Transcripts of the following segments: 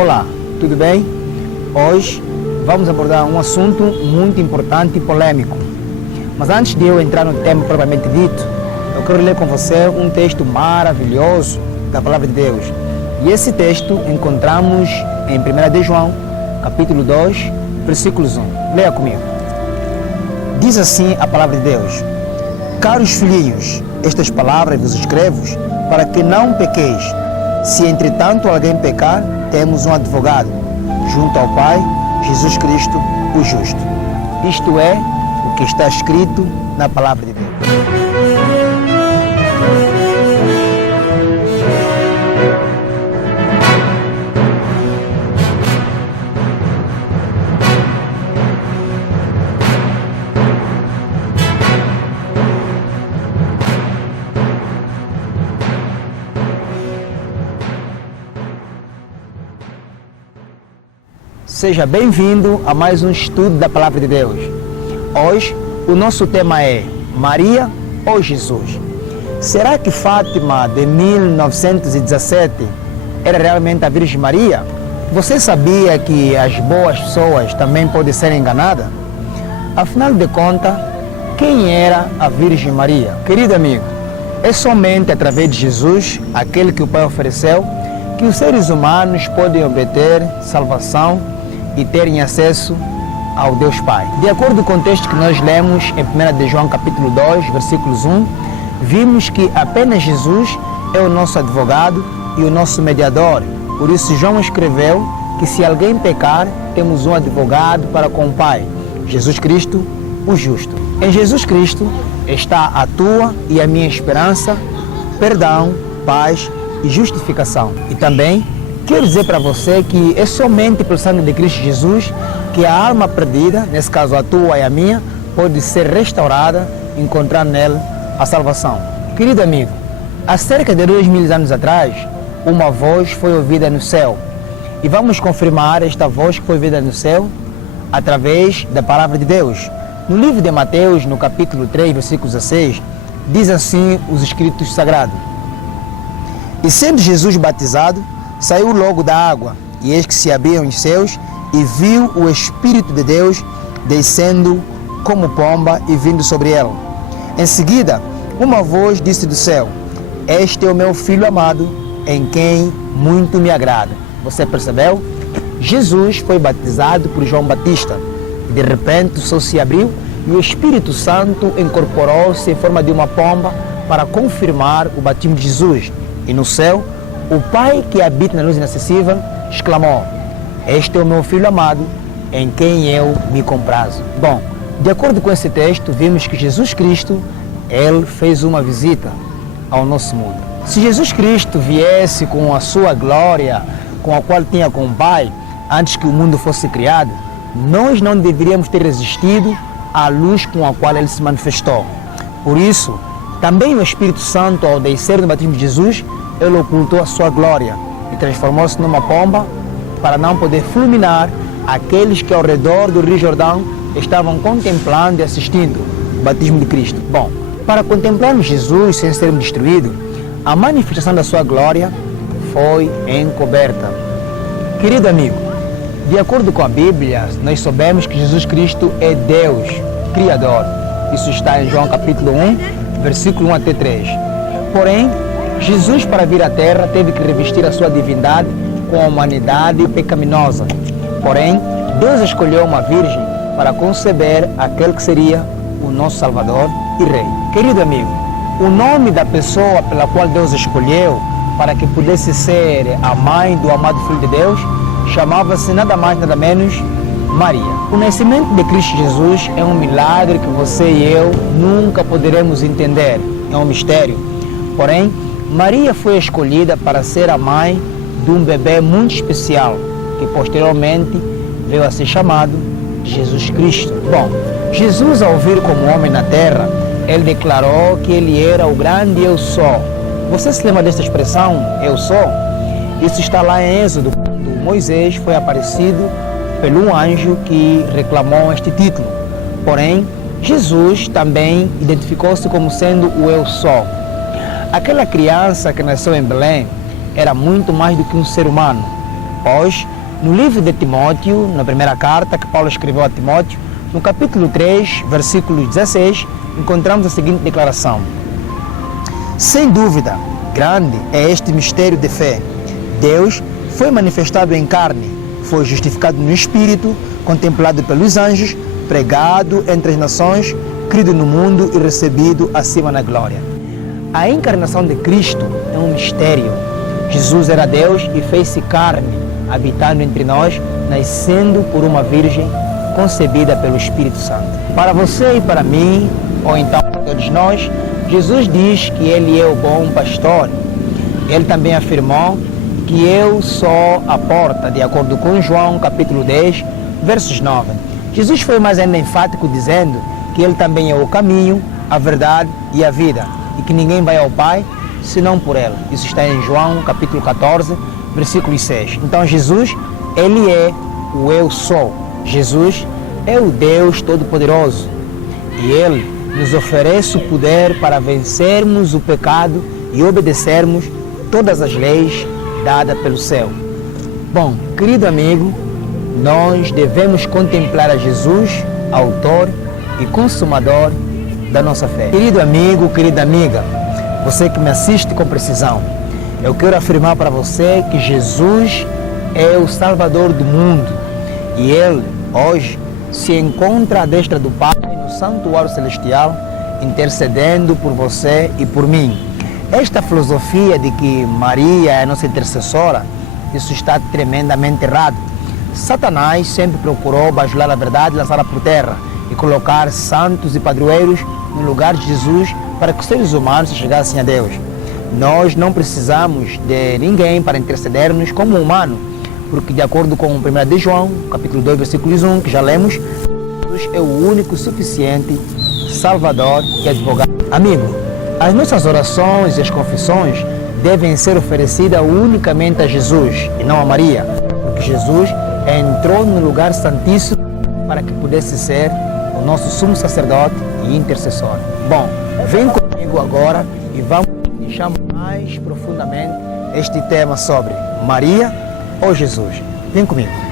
Olá, tudo bem? Hoje vamos abordar um assunto muito importante e polêmico. Mas antes de eu entrar no tema propriamente dito, eu quero ler com você um texto maravilhoso da Palavra de Deus. E esse texto encontramos em 1 de João, capítulo 2, versículos 1. Leia comigo. Diz assim a Palavra de Deus: Caros filhinhos, estas palavras vos escrevo para que não pequeis. Se entretanto alguém pecar, temos um advogado junto ao Pai, Jesus Cristo, o justo. Isto é o que está escrito na Palavra de Deus. Seja bem-vindo a mais um estudo da Palavra de Deus. Hoje, o nosso tema é Maria ou Jesus? Será que Fátima de 1917 era realmente a Virgem Maria? Você sabia que as boas pessoas também podem ser enganadas? Afinal de contas, quem era a Virgem Maria? Querido amigo, é somente através de Jesus, aquele que o Pai ofereceu, que os seres humanos podem obter salvação e terem acesso ao Deus Pai. De acordo com o texto que nós lemos em 1 de João capítulo 2, versículos 1, vimos que apenas Jesus é o nosso advogado e o nosso mediador. Por isso João escreveu que se alguém pecar, temos um advogado para com o Pai, Jesus Cristo, o justo. Em Jesus Cristo está a tua e a minha esperança, perdão, paz e justificação. E também quero dizer para você que é somente pelo sangue de Cristo Jesus que a alma perdida, nesse caso a tua e a minha, pode ser restaurada e encontrar nela a salvação. Querido amigo, há cerca de 2000 anos atrás, uma voz foi ouvida no céu. E vamos confirmar esta voz que foi ouvida no céu através da Palavra de Deus. No livro de Mateus, no capítulo 3, versículo 16, diz assim os escritos sagrados: E sendo Jesus batizado, saiu logo da água, e eis que se abriam os céus, e viu o Espírito de Deus descendo como pomba e vindo sobre ele. Em seguida, uma voz disse do céu: Este é o meu Filho amado, em quem muito me agrada. Você percebeu? Jesus foi batizado por João Batista. De repente o céu se abriu e o Espírito Santo incorporou-se em forma de uma pomba para confirmar o batismo de Jesus. E no céu, o Pai que habita na luz inacessível exclamou: Este é o meu Filho amado, em quem eu me comprazo. Bom, de acordo com esse texto, vimos que Jesus Cristo, ele fez uma visita ao nosso mundo. Se Jesus Cristo viesse com a sua glória, com a qual tinha com o Pai, antes que o mundo fosse criado, nós não deveríamos ter resistido à luz com a qual ele se manifestou. Por isso, também o Espírito Santo, ao descer no batismo de Jesus, ele ocultou a sua glória e transformou-se numa pomba para não poder fulminar aqueles que ao redor do Rio Jordão estavam contemplando e assistindo o batismo de Cristo. Bom, para contemplarmos Jesus sem sermos destruídos, a manifestação da sua glória foi encoberta. Querido amigo, de acordo com a Bíblia, nós sabemos que Jesus Cristo é Deus, Criador. Isso está em João capítulo 1, versículo 1 até 3. Porém, Jesus, para vir à Terra, teve que revestir a sua divindade com a humanidade pecaminosa. Porém, Deus escolheu uma virgem para conceber aquele que seria o nosso Salvador e Rei. Querido amigo, o nome da pessoa pela qual Deus escolheu para que pudesse ser a mãe do amado Filho de Deus chamava-se nada mais nada menos Maria. O nascimento de Cristo Jesus é um milagre que você e eu nunca poderemos entender. É um mistério. Porém, Maria foi escolhida para ser a mãe de um bebê muito especial, que posteriormente veio a ser chamado Jesus Cristo. Bom, Jesus, ao vir como homem na terra, ele declarou que ele era o grande Eu Sou. Você se lembra desta expressão, Eu Sou? Isso está lá em Êxodo, quando Moisés foi aparecido pelo anjo que reclamou este título. Porém, Jesus também identificou-se como sendo o Eu Sou. Aquela criança que nasceu em Belém era muito mais do que um ser humano. Pois, no livro de Timóteo, na primeira carta que Paulo escreveu a Timóteo, no capítulo 3, versículo 16, encontramos a seguinte declaração: sem dúvida, grande é este mistério de fé. Deus foi manifestado em carne, foi justificado no Espírito, contemplado pelos anjos, pregado entre as nações, crido no mundo e recebido acima na glória. A encarnação de Cristo é um mistério. Jesus era Deus e fez-se carne, habitando entre nós, nascendo por uma virgem, concebida pelo Espírito Santo. Para você e para mim, ou então para todos nós, Jesus diz que Ele é o bom pastor. Ele também afirmou que eu sou a porta, de acordo com João capítulo 10, versos 9. Jesus foi mais ainda enfático dizendo que Ele também é o caminho, a verdade e a vida, e que ninguém vai ao Pai senão por Ele. Isso está em João capítulo 14, versículo 6. Então Jesus, Ele é o eu sou. Jesus é o Deus Todo-Poderoso e Ele nos oferece o poder para vencermos o pecado e obedecermos todas as leis dadas pelo céu. Bom, querido amigo, nós devemos contemplar a Jesus, autor e consumador da nossa fé. Querido amigo, querida amiga, você que me assiste com precisão, eu quero afirmar para você que Jesus é o Salvador do mundo e Ele, hoje, se encontra à destra do Pai no santuário celestial, intercedendo por você e por mim. Esta filosofia de que Maria é a nossa intercessora, isso está tremendamente errado. Satanás sempre procurou bajular a verdade e lançá-la por terra e colocar santos e padroeiros no lugar de Jesus para que os seres humanos chegassem a Deus. Nós não precisamos de ninguém para intercedermos como humano, porque de acordo com 1 de João, capítulo 2, versículos 1, que já lemos, Jesus é o único suficiente Salvador e advogado. Amigo, as nossas orações e as confissões devem ser oferecidas unicamente a Jesus e não a Maria, porque Jesus entrou no lugar santíssimo para que pudesse ser o nosso sumo sacerdote e intercessor. Bom, vem comigo agora e vamos deixar mais profundamente este tema sobre Maria ou Jesus. Vem comigo.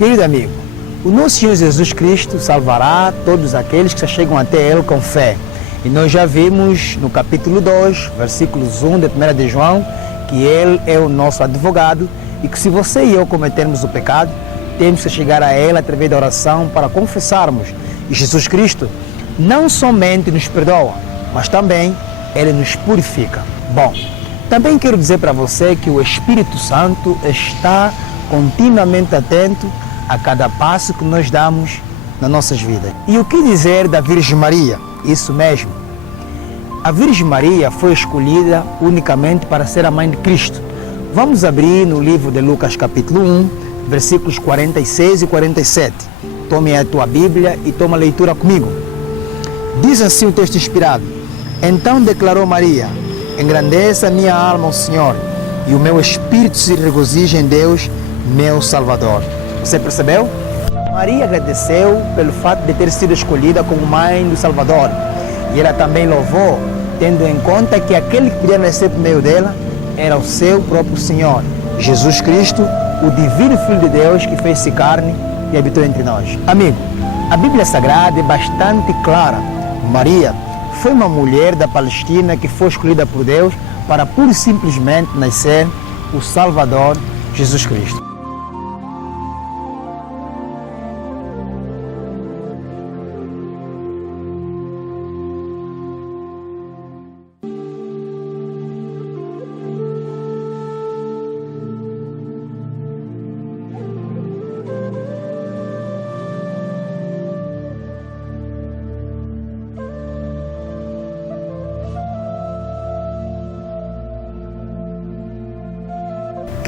Querido amigo, o nosso Senhor Jesus Cristo salvará todos aqueles que se chegam até Ele com fé. E nós já vimos no capítulo 2, versículos 1 de 1 de João, que Ele é o nosso advogado e que se você e eu cometermos o pecado, temos que chegar a Ele através da oração para confessarmos. E Jesus Cristo não somente nos perdoa, mas também Ele nos purifica. Bom, também quero dizer para você que o Espírito Santo está continuamente atento a cada passo que nós damos nas nossas vidas. E o que dizer da Virgem Maria? Isso mesmo. A Virgem Maria foi escolhida unicamente para ser a mãe de Cristo. Vamos abrir no livro de Lucas capítulo 1, versículos 46 e 47. Tome a tua Bíblia e toma a leitura comigo. Diz assim o texto inspirado: Então declarou Maria: Engrandeça a minha alma ao Senhor, e o meu espírito se regozija em Deus, meu Salvador. Você percebeu? Maria agradeceu pelo fato de ter sido escolhida como mãe do Salvador. E ela também louvou, tendo em conta que aquele que podia nascer por meio dela era o seu próprio Senhor, Jesus Cristo, o divino Filho de Deus que fez-se carne e habitou entre nós. Amigo, a Bíblia Sagrada é bastante clara. Maria foi uma mulher da Palestina que foi escolhida por Deus para pura e simplesmente nascer o Salvador, Jesus Cristo.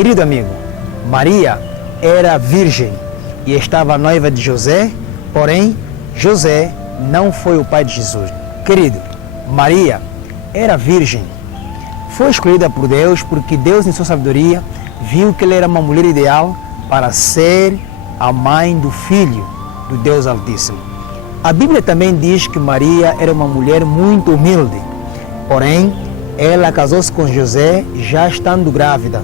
Querido amigo, Maria era virgem e estava noiva de José, porém José não foi o pai de Jesus. Querido, Maria era virgem. Foi escolhida por Deus porque Deus, em sua sabedoria, viu que ela era uma mulher ideal para ser a mãe do Filho do Deus Altíssimo. A Bíblia também diz que Maria era uma mulher muito humilde. Porém, ela casou-se com José já estando grávida,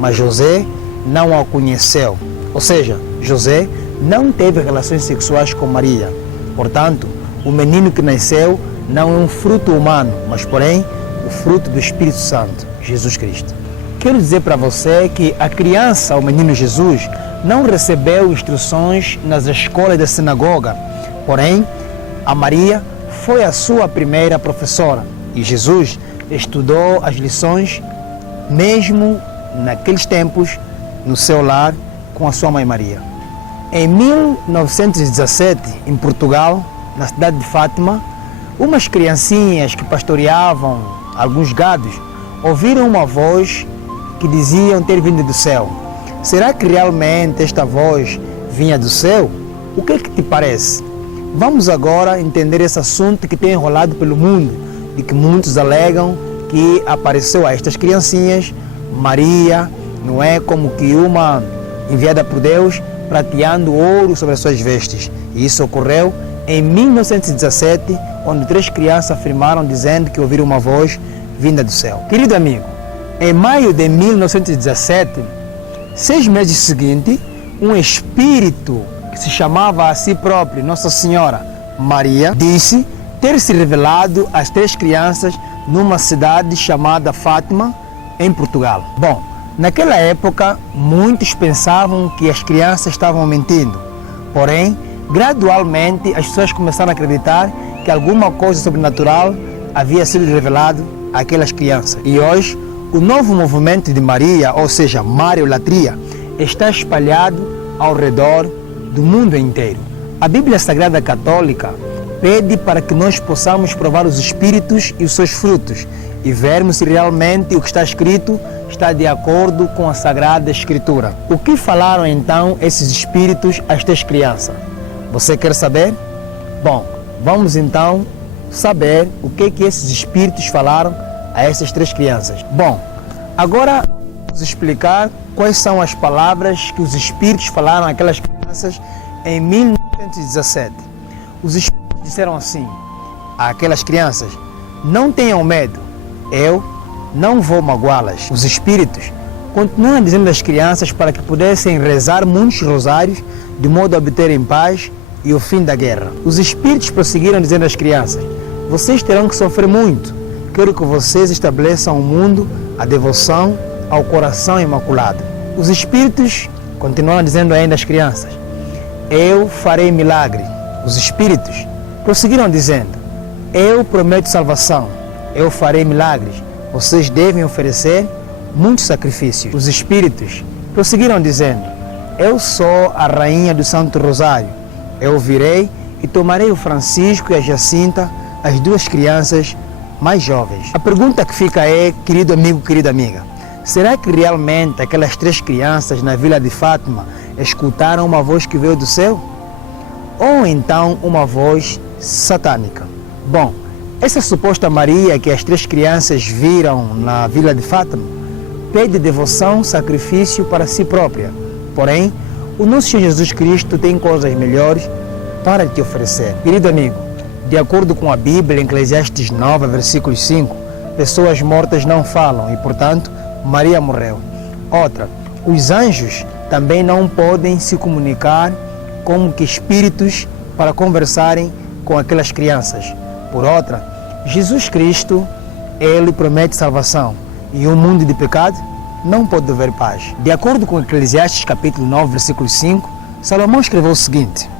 mas José não a conheceu. Ou seja, José não teve relações sexuais com Maria. Portanto, o menino que nasceu não é um fruto humano, mas porém o fruto do Espírito Santo, Jesus Cristo. Quero dizer para você que a criança, o menino Jesus, não recebeu instruções nas escolas da sinagoga. Porém, a Maria foi a sua primeira professora e Jesus estudou as lições mesmo naqueles tempos no seu lar com a sua mãe Maria. Em 1917, em Portugal, na cidade de Fátima, umas criancinhas que pastoreavam alguns gados ouviram uma voz que diziam ter vindo do céu. Será que realmente esta voz vinha do céu? O que é que te parece? Vamos agora entender esse assunto que tem enrolado pelo mundo e que muitos alegam que apareceu a estas criancinhas Maria, não é, como que uma enviada por Deus, prateando ouro sobre as suas vestes. E isso ocorreu em 1917, quando 3 crianças afirmaram dizendo que ouviram uma voz vinda do céu. Querido amigo, em maio de 1917, 6 meses seguintes, um espírito que se chamava a si próprio Nossa Senhora Maria disse ter se revelado às 3 crianças numa cidade chamada Fátima, em Portugal. Bom, naquela época, muitos pensavam que as crianças estavam mentindo. Porém, gradualmente, as pessoas começaram a acreditar que alguma coisa sobrenatural havia sido revelado àquelas crianças. E hoje, o novo movimento de Maria, ou seja, Mariolatria, está espalhado ao redor do mundo inteiro. A Bíblia Sagrada Católica pede para que nós possamos provar os Espíritos e os seus frutos e vermos se realmente o que está escrito está de acordo com a Sagrada Escritura. O que falaram então esses Espíritos às 3 crianças? Você quer saber? Bom, vamos então saber o que esses Espíritos falaram a essas 3 crianças. Bom, agora vamos explicar quais são as palavras que os Espíritos falaram àquelas crianças em 1917. Os Espíritos disseram assim àquelas crianças: não tenham medo, eu não vou magoá-las. Os Espíritos continuaram dizendo às crianças para que pudessem rezar muitos rosários de modo a obterem paz e o fim da guerra. Os Espíritos prosseguiram dizendo às crianças: vocês terão que sofrer muito. Quero que vocês estabeleçam ao mundo a devoção ao coração imaculado. Os Espíritos continuaram dizendo ainda às crianças: eu farei milagre. Os Espíritos prosseguiram dizendo: eu prometo salvação, eu farei milagres, vocês devem oferecer muitos sacrifícios. Os Espíritos prosseguiram dizendo: eu sou a rainha do Santo Rosário, eu virei e tomarei o Francisco e a Jacinta, as 2 crianças mais jovens. A pergunta que fica é, querido amigo, querida amiga, será que realmente aquelas 3 crianças na vila de Fátima escutaram uma voz que veio do céu? Ou então uma voz satânica? Bom, essa suposta Maria que as 3 crianças viram na vila de Fátima pede devoção, sacrifício para si própria. Porém, o nosso Senhor Jesus Cristo tem coisas melhores para te oferecer. Querido amigo, de acordo com a Bíblia, em Eclesiastes 9, versículo 5, pessoas mortas não falam e, portanto, Maria morreu. Outra, os anjos também não podem se comunicar como que espíritos para conversarem com aquelas crianças. Por outra, Jesus Cristo, Ele promete salvação e um mundo de pecado não pode haver paz. De acordo com Eclesiastes capítulo 9, versículo 5, Salomão escreveu o seguinte: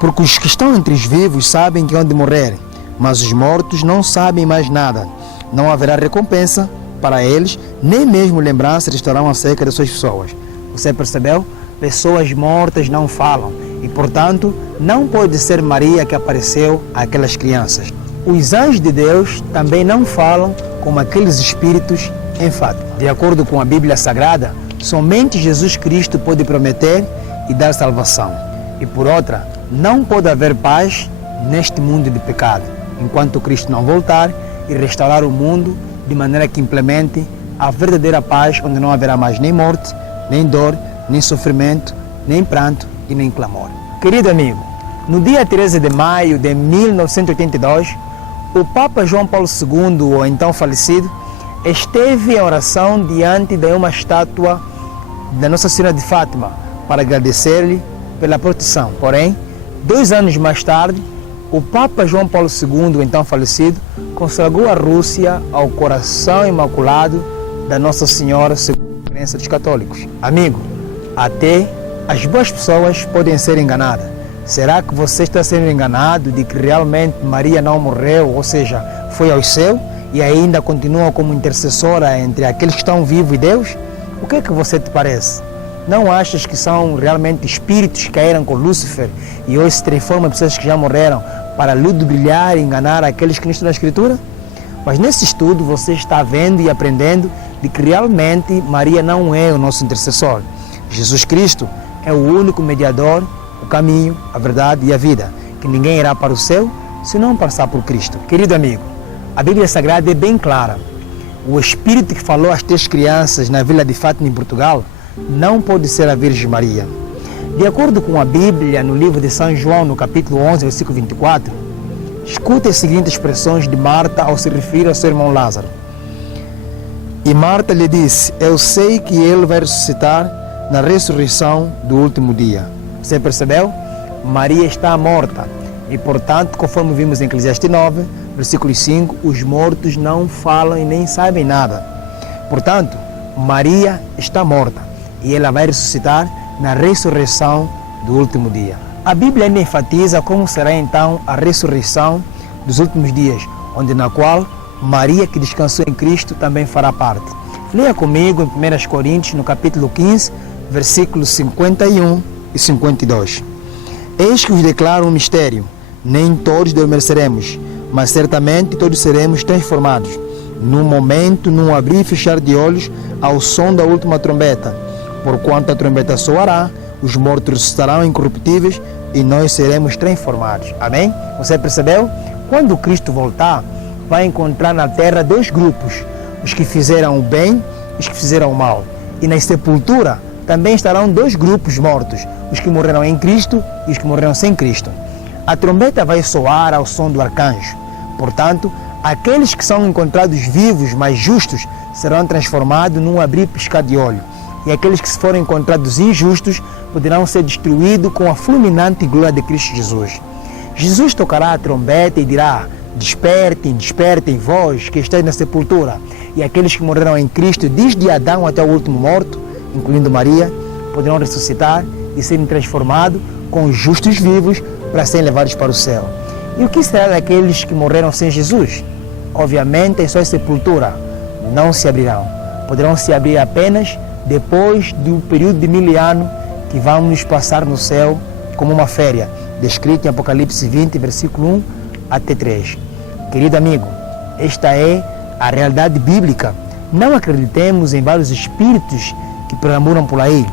porque os que estão entre os vivos sabem que hão de morrer, mas os mortos não sabem mais nada. Não haverá recompensa para eles, nem mesmo lembranças estarão acerca das suas pessoas. Você percebeu? Pessoas mortas não falam e, portanto, não pode ser Maria que apareceu àquelas crianças. Os anjos de Deus também não falam como aqueles espíritos em Fátima. De acordo com a Bíblia Sagrada, somente Jesus Cristo pode prometer e dar salvação. E por outra, Não pode haver paz neste mundo de pecado, enquanto Cristo não voltar e restaurar o mundo de maneira que implemente a verdadeira paz, onde não haverá mais nem morte, nem dor, nem sofrimento, nem pranto e nem clamor. Querido amigo, no dia 13 de maio de 1982, o Papa João Paulo II, o então falecido, esteve em oração diante de uma estátua da Nossa Senhora de Fátima para agradecer-lhe pela proteção. Porém, 2 anos mais tarde, o Papa João Paulo II, o então falecido, consagrou a Rússia ao coração imaculado da Nossa Senhora, segundo a crença dos católicos. Amigo, até as boas pessoas podem ser enganadas. Será que você está sendo enganado de que realmente Maria não morreu, ou seja, foi ao céu e ainda continua como intercessora entre aqueles que estão vivos e Deus? O que é que você te parece? Não achas que são realmente espíritos que caíram com Lúcifer e hoje se transformam em pessoas que já morreram para ludibriar e enganar aqueles que não estão na Escritura? Mas nesse estudo você está vendo e aprendendo de que realmente Maria não é o nosso intercessor. Jesus Cristo é o único mediador, o caminho, a verdade e a vida, que ninguém irá para o céu se não passar por Cristo. Querido amigo, a Bíblia Sagrada é bem clara. O Espírito que falou às 3 crianças na Vila de Fátima, em Portugal, não pode ser a Virgem Maria. De acordo com a Bíblia, no livro de São João, no capítulo 11, versículo 24, escuta as seguintes expressões de Marta ao se referir ao seu irmão Lázaro. E Marta lhe disse: eu sei que ele vai ressuscitar na ressurreição do último dia. Você percebeu? Maria está morta. E, portanto, conforme vimos em Eclesiastes 9, versículo 5, os mortos não falam e nem sabem nada. Portanto, Maria está morta e ela vai ressuscitar na ressurreição do último dia. A Bíblia ainda enfatiza como será então a ressurreição dos últimos dias, onde na qual Maria, que descansou em Cristo, também fará parte. Leia comigo em 1 Coríntios, no capítulo 15, versículos 51 e 52. Eis que vos declaro um mistério: nem todos adormeceremos, mas certamente todos seremos transformados, num momento, num abrir e fechar de olhos, ao som da última trombeta. Porquanto a trombeta soará, os mortos ressuscitarão incorruptíveis e nós seremos transformados. Amém? Você percebeu? Quando Cristo voltar, vai encontrar na terra 2 grupos: os que fizeram o bem e os que fizeram o mal. E na sepultura também estarão 2 grupos mortos: os que morreram em Cristo e os que morreram sem Cristo. A trombeta vai soar ao som do arcanjo. Portanto, aqueles que são encontrados vivos, mas justos, serão transformados num abrir e piscar de olho. E aqueles que forem encontrados injustos poderão ser destruídos com a fulminante glória de Cristo Jesus. Jesus tocará a trombeta e dirá: despertem, despertem vós que estáis na sepultura. E aqueles que morreram em Cristo, desde Adão até o último morto, incluindo Maria, poderão ressuscitar e serem transformados com os justos vivos para serem levados para o céu. E o que será daqueles que morreram sem Jesus? Obviamente, em sua sepultura não se abrirão. Poderão se abrir apenas depois do período de 1000 anos que vamos passar no céu como uma férias, descrito em Apocalipse 20, versículo 1 até 3. Querido amigo, esta é a realidade bíblica. Não acreditemos em vários espíritos que perambulem por aí,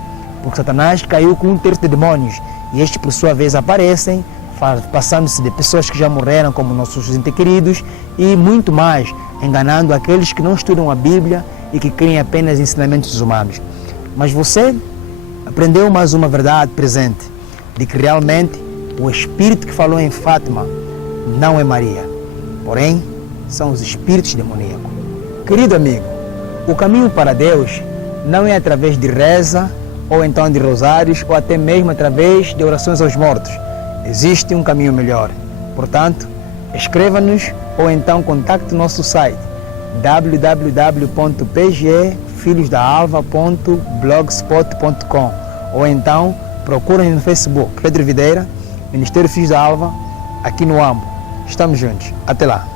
porque Satanás caiu com 1/3 de demônios e estes, por sua vez, aparecem passando-se de pessoas que já morreram, como nossos entes queridos, e muito mais, enganando aqueles que não estudam a Bíblia e que creem apenas em ensinamentos humanos. Mas você aprendeu mais uma verdade presente, de que realmente o Espírito que falou em Fátima não é Maria, porém são os espíritos demoníacos. Querido amigo, o caminho para Deus não é através de reza, ou então de rosários, ou até mesmo através de orações aos mortos. Existe um caminho melhor. Portanto, escreva-nos ou então contacte o nosso site www.pgfilhosdaalva.blogspot.com ou então procure-nos no Facebook, Pedro Videira, Ministério Filhos da Alva, aqui no Ambo. Estamos juntos. Até lá.